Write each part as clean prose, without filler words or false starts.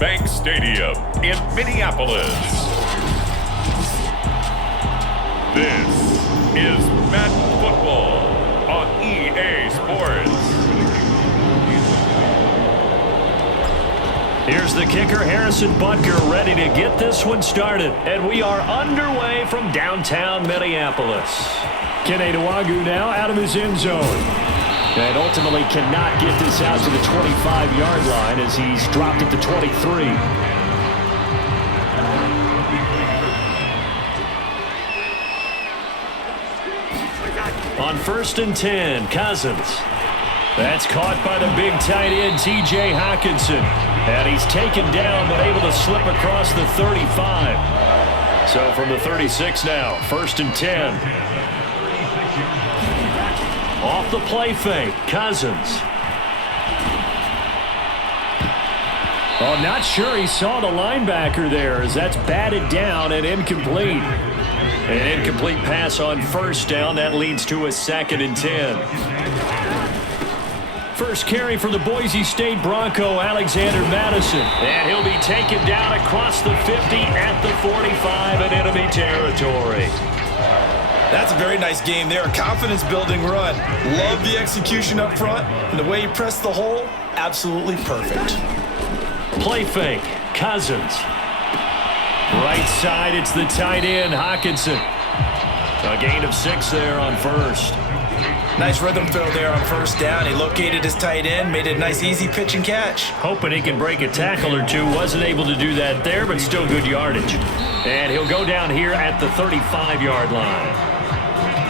Bank Stadium in Minneapolis. This is Madden Football on EA Sports. Here's the kicker, Harrison Butker, ready to get this one started. And we are underway from downtown Minneapolis. Kene Nwangwu now out of his end zone. And ultimately cannot get this out to the 25-yard line as he's dropped at the 23. On 1st and 10, Cousins. That's caught by the big tight end, T.J. Hockenson. And he's taken down but able to slip across the 35. So from the 36 now, 1st and 10. Off the play fake, Cousins. Oh, not sure he saw the linebacker there as that's batted down and incomplete. An incomplete pass on 1st down. That leads to a 2nd and 10. First carry for the Boise State Bronco, Alexander Madison. And he'll be taken down across the 50 at the 45 in enemy territory. That's a very nice game there. A confidence-building run. Love the execution up front. And the way he pressed the hole, absolutely perfect. Play fake, Cousins. Right side, it's the tight end, Hockenson. A gain of 6 there on 1st. Nice rhythm throw there on 1st down. He located his tight end, made it a nice easy pitch and catch. Hoping he can break a tackle or two. Wasn't able to do that there, but still good yardage. And he'll go down here at the 35-yard line.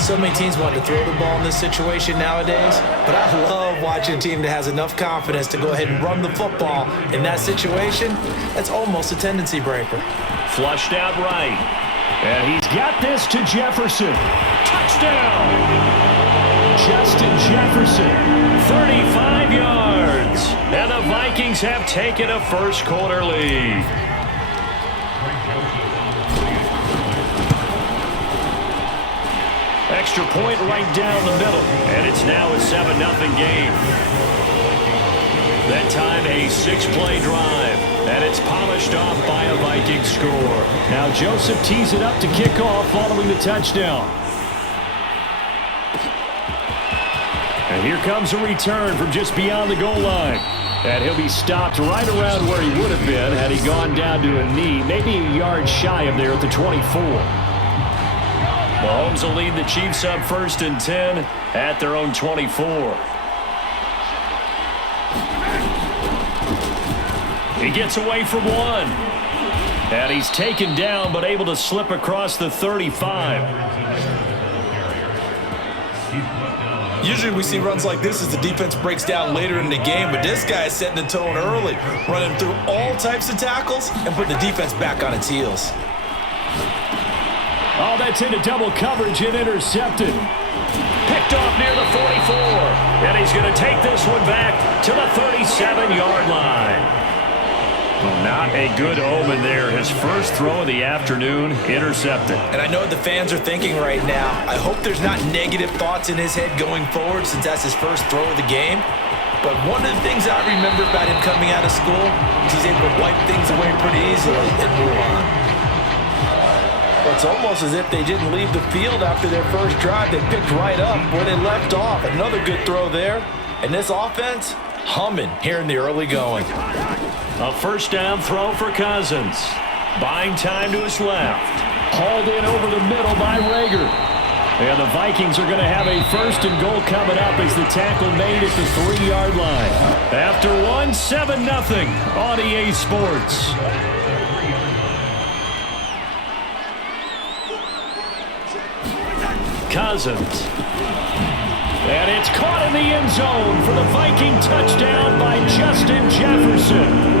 So many teams want to throw the ball in this situation nowadays, but I love watching a team that has enough confidence to go ahead and run the football. In that situation, that's almost a tendency breaker. Flushed out right. And he's got this to Jefferson. Touchdown! Justin Jefferson, 35 yards. And the Vikings have taken a first-quarter lead. Extra point right down the middle. And it's now a 7-0 game. That time a 6-play drive. And it's polished off by a Viking score. Now Joseph tees it up to kick off following the touchdown. And here comes a return from just beyond the goal line. And he'll be stopped right around where he would have been had he gone down to a knee, maybe a yard shy of there at the 24. Mahomes will lead the Chiefs up 1st and 10 at their own 24. He gets away from one. And he's taken down but able to slip across the 35. Usually we see runs like this as the defense breaks down later in the game, but this guy is setting the tone early, running through all types of tackles and putting the defense back on its heels. Oh, that's into double coverage and intercepted. Picked off near the 44. And he's going to take this one back to the 37-yard line. Not a good omen there. His first throw of the afternoon, intercepted. And I know what the fans are thinking right now. I hope there's not negative thoughts in his head going forward since that's his first throw of the game. But one of the things I remember about him coming out of school is he's able to wipe things away pretty easily and move on. It's almost as if they didn't leave the field after their first drive. They picked right up where they left off. Another good throw there. And this offense, humming here in the early going. A 1st down throw for Cousins. Buying time to his left. Hauled in over the middle by Rager. And the Vikings are going to have a 1st and goal coming up as the tackle made at the 3-yard line. After one, 7-0 on EA Sports. Cousins. And it's caught in the end zone for the Viking touchdown by Justin Jefferson.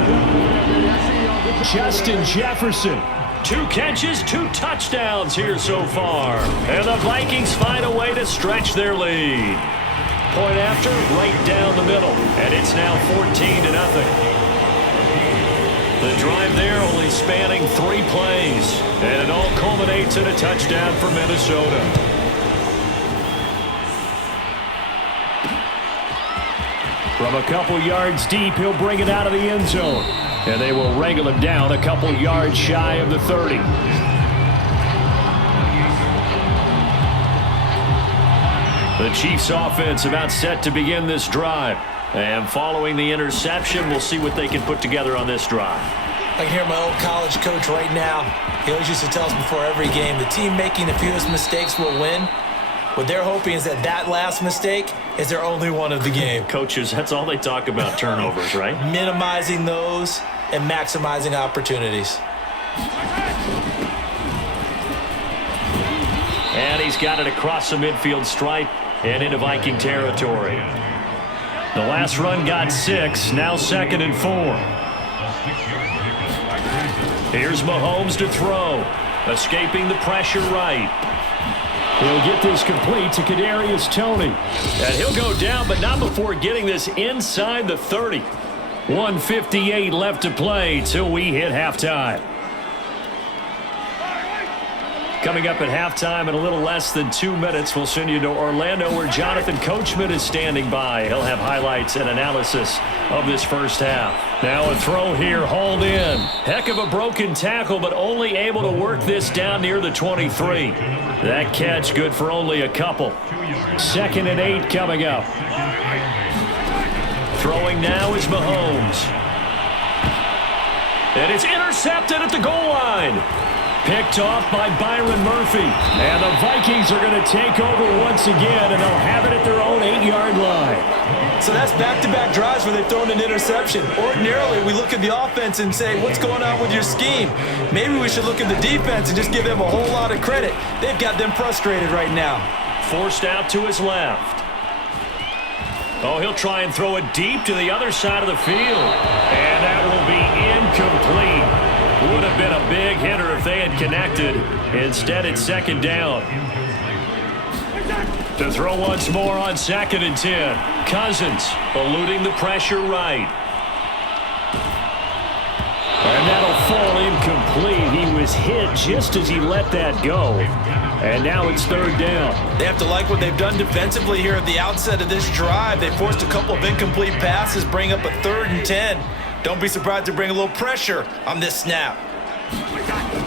Justin Jefferson. 2 catches, 2 touchdowns here so far. And the Vikings find a way to stretch their lead. Point after, right down the middle. And it's now 14-0. The drive there only spanning 3 plays. And it all culminates in a touchdown for Minnesota. From a couple yards deep, he'll bring it out of the end zone. And they will wrangle him down a couple yards shy of the 30. The Chiefs offense about set to begin this drive. And following the interception, we'll see what they can put together on this drive. I can hear my old college coach right now. He always used to tell us before every game, the team making the fewest mistakes will win. What they're hoping is that last mistake is their only one of the game. Coaches, that's all they talk about, turnovers, right? Minimizing those and maximizing opportunities. And he's got it across the midfield stripe and into Viking territory. The last run got 6, now 2nd and 4. Here's Mahomes to throw, escaping the pressure right. He'll get this complete to Kadarius Toney. And he'll go down, but not before getting this inside the 30. 1:58 left to play till we hit halftime. Coming up at halftime in a little less than 2 minutes, we'll send you to Orlando where Jonathan Coachman is standing by. He'll have highlights and analysis of this first half. Now a throw here, hauled in. Heck of a broken tackle, but only able to work this down near the 23. That catch good for only a couple. 2nd and 8 coming up. Throwing now is Mahomes. And it's intercepted at the goal line. Picked off by Byron Murphy. And the Vikings are going to take over once again, and they'll have it at their own 8-yard line. So that's back-to-back drives where they've thrown an interception. Ordinarily, we look at the offense and say, what's going on with your scheme? Maybe we should look at the defense and just give them a whole lot of credit. They've got them frustrated right now. Forced out to his left. Oh, he'll try and throw it deep to the other side of the field. And that will be incomplete. Would have been a big hitter if they had connected. Instead, it's 2nd down. To throw once more on 2nd and 10. Cousins eluding the pressure right. And that'll fall incomplete. He was hit just as he let that go. And now it's 3rd down. They have to like what they've done defensively here at the outset of this drive. They forced a couple of incomplete passes, bring up a 3rd and 10. Don't be surprised to bring a little pressure on this snap.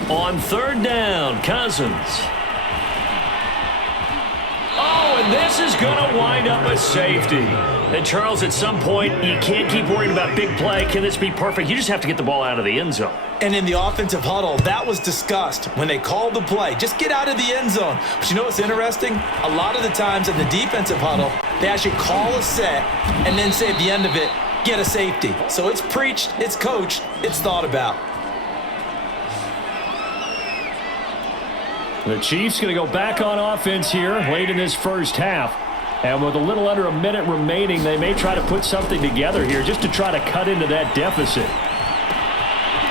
On 3rd down, Cousins. Oh, and this is going to wind up a safety. And, Charles, at some point, you can't keep worrying about big play. Can this be perfect? You just have to get the ball out of the end zone. And in the offensive huddle, that was discussed when they called the play. Just get out of the end zone. But you know what's interesting? A lot of the times in the defensive huddle, they actually call a set and then say at the end of it, get a safety. So it's preached, it's coached, it's thought about. The Chiefs going to go back on offense here late in this first half. And with a little under a minute remaining, they may try to put something together here just to try to cut into that deficit.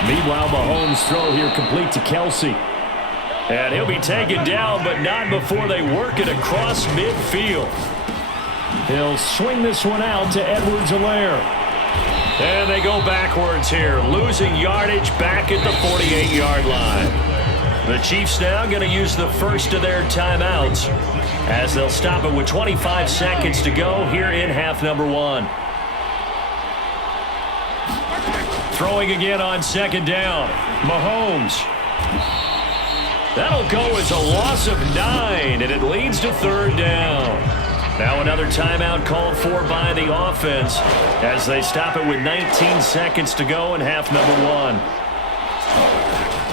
Meanwhile, Mahomes' throw here complete to Kelsey. And he'll be taken down, but not before they work it across midfield. He'll swing this one out to Edwards-Helaire. And they go backwards here, losing yardage back at the 48-yard line. The Chiefs now going to use the first of their timeouts as they'll stop it with 25 seconds to go here in half number 1. Throwing again on 2nd down. Mahomes. That'll go as a loss of 9, and it leads to 3rd down. Now another timeout called for by the offense as they stop it with 19 seconds to go in half number 1.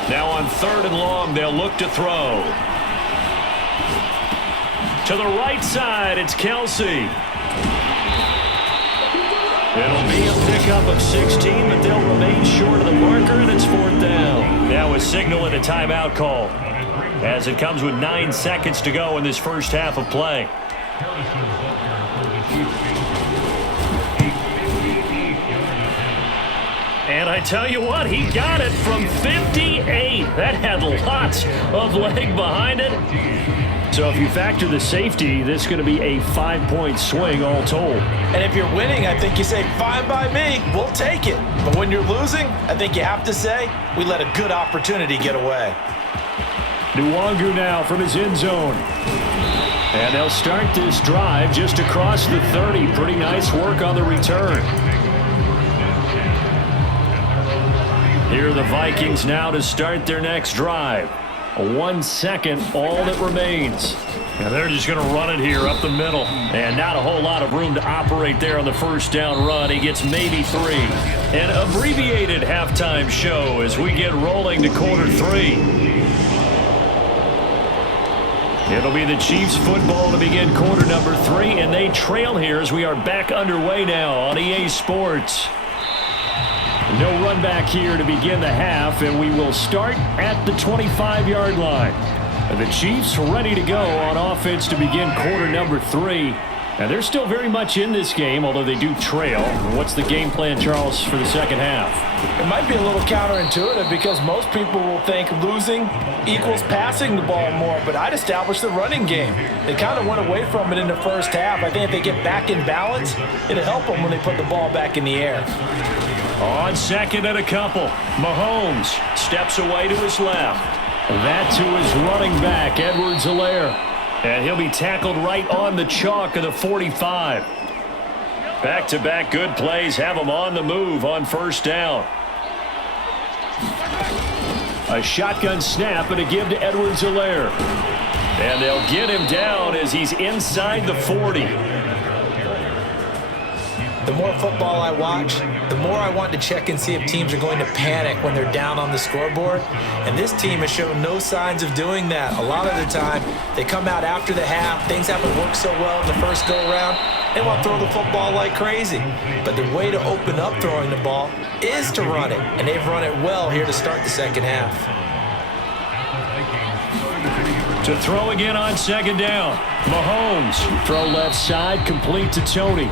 Now on 3rd and long, they'll look to throw. To the right side, it's Kelsey. It'll be a pickup of 16, but they'll remain short of the marker, and it's 4th down. Now a signal and a timeout call as it comes with 9 seconds to go in this first half of play. And I tell you what, he got it from 58. That had lots of leg behind it. So if you factor the safety, this is going to be a 5-point swing all told. And if you're winning, I think you say, fine by me, we'll take it. But when you're losing, I think you have to say, we let a good opportunity get away. Nwangu now from his end zone. And they'll start this drive just across the 30. Pretty nice work on the return. Here are the Vikings now to start their next drive. 1 second, all that remains. And they're just going to run it here up the middle. And not a whole lot of room to operate there on the first down run. He gets maybe 3. An abbreviated halftime show as we get rolling to quarter 3. It'll be the Chiefs football to begin quarter number 3, and they trail here as we are back underway now on EA Sports. No run back here to begin the half, and we will start at the 25-yard line. The Chiefs ready to go on offense to begin quarter number 3. And they're still very much in this game, although they do trail. What's the game plan, Charles, for the second half? It might be a little counterintuitive because most people will think losing equals passing the ball more, but I'd establish the running game. They kind of went away from it in the first half. I think if they get back in balance, it'll help them when they put the ball back in the air. On second and a couple, Mahomes steps away to his left. That to his running back, Edwards-Helaire. And he'll be tackled right on the chalk of the 45. Back-to-back good plays have him on the move on first down. A shotgun snap and a give to Edwards-Helaire. And they'll get him down as he's inside the 40. The more football I watch, the more I want to check and see if teams are going to panic when they're down on the scoreboard. And this team has shown no signs of doing that. A lot of the time, they come out after the half. Things haven't worked so well in the first go-around. They want to throw the football like crazy. But the way to open up throwing the ball is to run it. And they've run it well here to start the second half. To throw again on second down. Mahomes, throw left side, complete to Tony.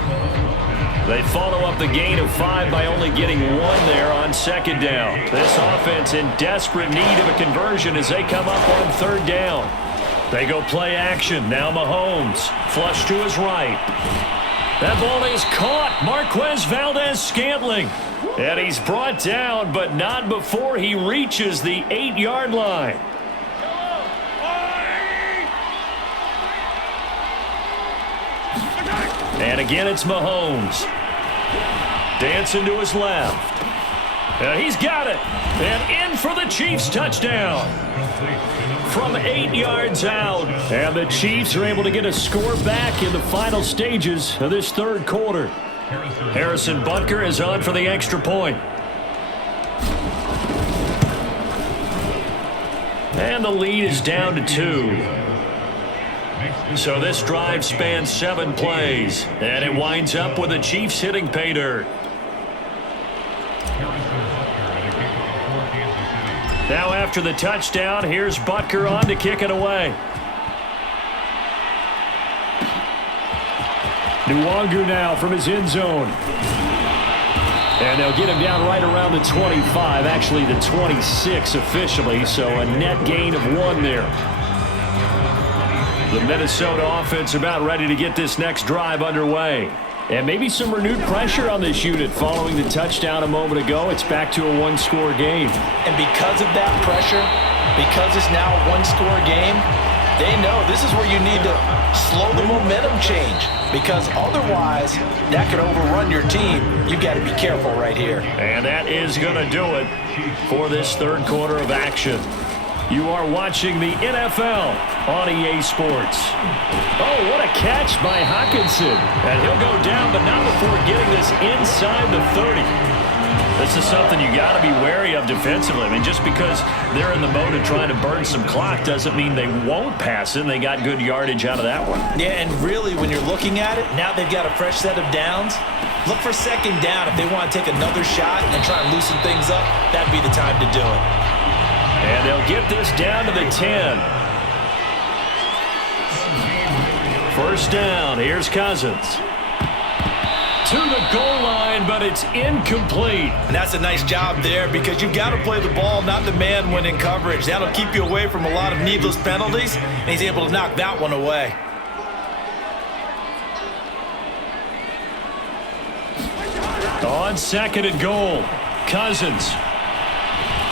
They follow up the gain of 5 by only getting 1 there on second down. This offense in desperate need of a conversion as they come up on third down. They go play action. Now Mahomes, flush to his right. That ball is caught. Marquez Valdez-Scantling. And he's brought down, but not before he reaches the 8-yard line. And again, it's Mahomes. Dancing to his left. And he's got it. And in for the Chiefs touchdown. From 8 yards out. And the Chiefs are able to get a score back in the final stages of this third quarter. Harrison Butker is on for the extra point. And the lead is down to 2. So this drive spans 7 plays, and it winds up with the Chiefs hitting pay dirt. Now after the touchdown, here's Butker on to kick it away. Nwangu now from his end zone. And they'll get him down right around the 25, actually the 26 officially, so a net gain of 1 there. The Minnesota offense about ready to get this next drive underway. And maybe some renewed pressure on this unit following the touchdown a moment ago. It's back to a 1-score game. And because of that pressure, because it's now a 1-score game, they know this is where you need to slow the momentum change. Because otherwise, that could overrun your team. You've got to be careful right here. And that is going to do it for this third quarter of action. You are watching the NFL on EA Sports. Oh, what a catch by Hockenson. And he'll go down, but not before getting this inside the 30. This is something you got to be wary of defensively. I mean, just because they're in the mode of trying to burn some clock doesn't mean they won't pass it. And they got good yardage out of that one. Yeah, and really, when you're looking at it, now they've got a fresh set of downs. Look for second down. If they want to take another shot and try and loosen things up, that'd be the time to do it. And they'll get this down to the 10. First down. Here's Cousins. To the goal line, but it's incomplete. And that's a nice job there because you've got to play the ball, not the man when in coverage. That'll keep you away from a lot of needless penalties, and he's able to knock that one away. On second and goal, Cousins.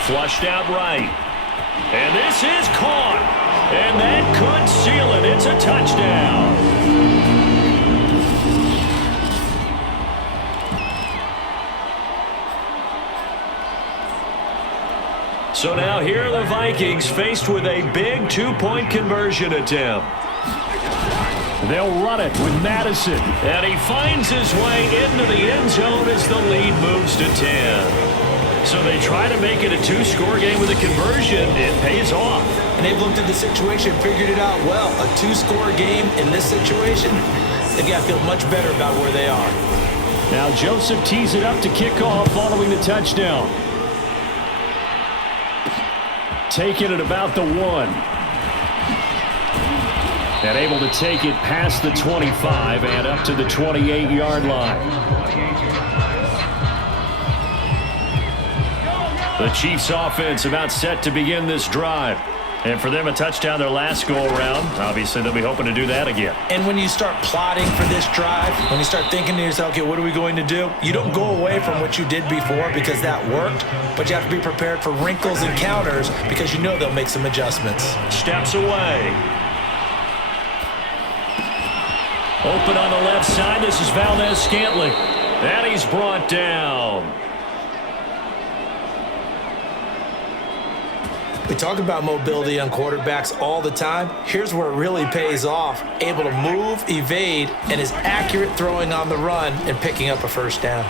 Flushed out right. And this is caught. And that could seal it. It's a touchdown. So now here are the Vikings faced with a big two-point conversion attempt. They'll run it with Madison. And he finds his way into the end zone as the lead moves to 10. So they try to make it a two-score game with a conversion. It pays off. And they've looked at the situation, figured it out well. A two-score game in this situation, they've got to feel much better about where they are. Now Joseph tees it up to kick off following the touchdown. Taking it about the 1. And able to take it past the 25 and up to the 28-yard line. The Chiefs offense about set to begin this drive. And for them, a touchdown their last go-around. Obviously, they'll be hoping to do that again. And when you start plotting for this drive, when you start thinking to yourself, okay, what are we going to do? You don't go away from what you did before because that worked, but you have to be prepared for wrinkles and counters because you know they'll make some adjustments. Steps away. Open on the left side. This is Valdez-Scantling. And he's brought down. We talk about mobility on quarterbacks all the time. Here's where it really pays off. Able to move, evade, and is accurate throwing on the run and picking up a first down.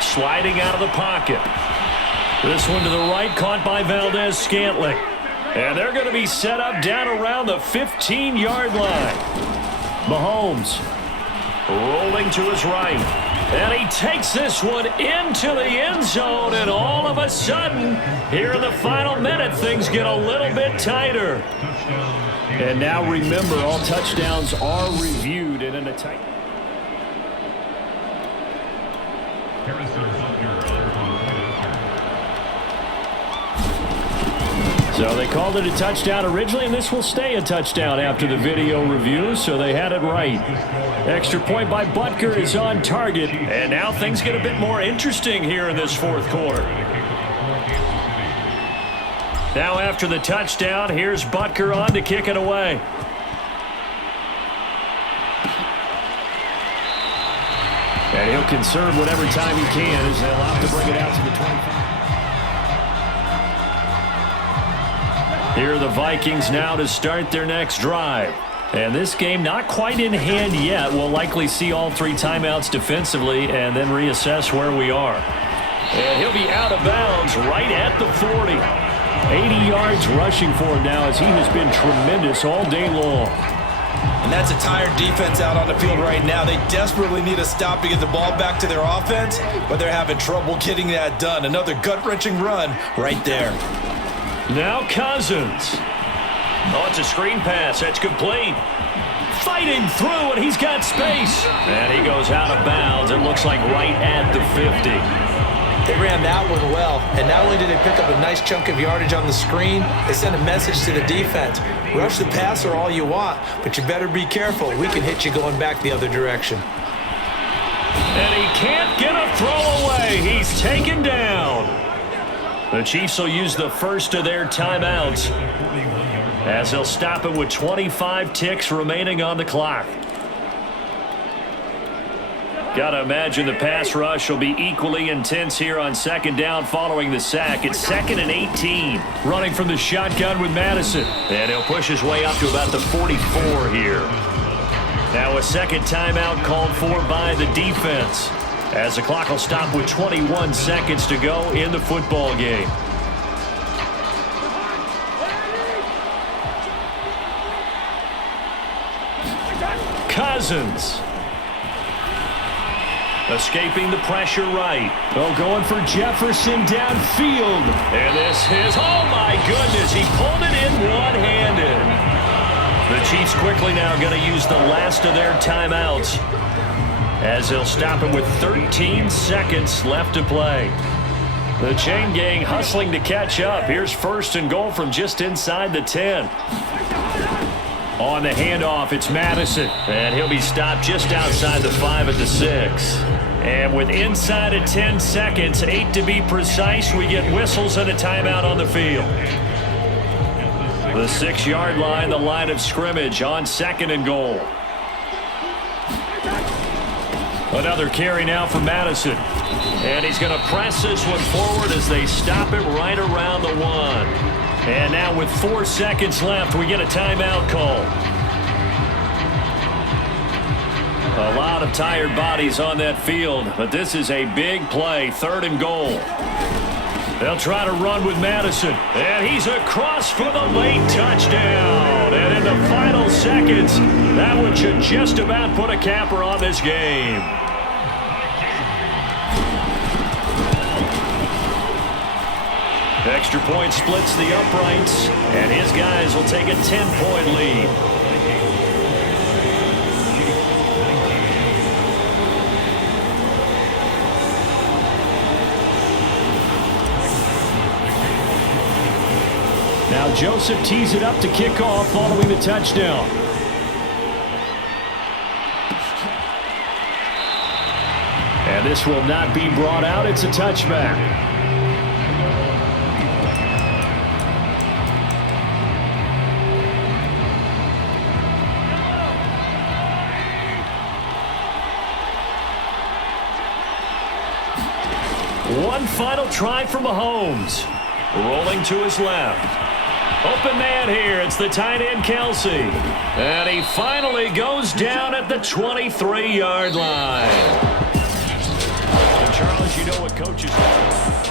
Sliding out of the pocket. This one to the right, caught by Valdez-Scantling. And they're going to be set up down around the 15-yard line. Mahomes rolling to his right. And he takes this one into the end zone, and all of a sudden, here in the final minute, things get a little bit tighter. And now remember, all touchdowns are reviewed in an attack. So they called it a touchdown originally, and this will stay a touchdown after the video review, so they had it right. Extra point by Butker is on target, and now things get a bit more interesting here in this fourth quarter. Now after the touchdown, here's Butker on to kick it away. And he'll conserve whatever time he can as they'll have to bring it out to the 25. Here are the Vikings now to start their next drive. And this game not quite in hand yet. We'll likely see all three timeouts defensively and then reassess where we are. And he'll be out of bounds right at the 40. 80 yards rushing for him now as he has been tremendous all day long. And that's a tired defense out on the field right now. They desperately need a stop to get the ball back to their offense, but they're having trouble getting that done. Another gut-wrenching run right there. Now Cousins. Oh, it's a screen pass. That's complete. Fighting through, and he's got space. And he goes out of bounds. It looks like right at the 50. They ran that one well, and not only did they pick up a nice chunk of yardage on the screen, they sent a message to the defense. Rush the passer all you want, but you better be careful. We can hit you going back the other direction. And he can't get a throw away. He's taken down. The Chiefs will use the first of their timeouts as they'll stop it with 25 ticks remaining on the clock. Got to imagine the pass rush will be equally intense here on second down following the sack. It's 2nd and 18. Running from the shotgun with Madison. And he'll push his way up to about the 44 here. Now a second timeout called for by the defense, as the clock will stop with 21 seconds to go in the football game. Cousins. Escaping the pressure right. Oh, going for Jefferson downfield. And this is, oh my goodness, he pulled it in one-handed. The Chiefs quickly now going to use the last of their timeouts, as they'll stop him with 13 seconds left to play. The chain gang hustling to catch up. Here's 1st and goal from just inside the 10. On the handoff, it's Madison. And he'll be stopped just outside the 5 at the 6. And with inside of 10 seconds, 8 to be precise, we get whistles and a timeout on the field. The 6-yard line, the line of scrimmage on 2nd and goal. Another carry now for Madison. And he's going to press this one forward as they stop him right around the 1. And now with 4 seconds left, we get a timeout call. A lot of tired bodies on that field, but this is a big play, 3rd and goal. They'll try to run with Madison, and he's across for the late touchdown. And in the final seconds, that one should just about put a capper on this game. Extra point splits the uprights, and his guys will take a 10-point lead. Now Joseph tees it up to kick off following the touchdown. And this will not be brought out. It's a touchback. One final try for Mahomes. Rolling to his left. Open man here. It's the tight end, Kelsey. And he finally goes down at the 23-yard line. And Charles, you know what coaches do.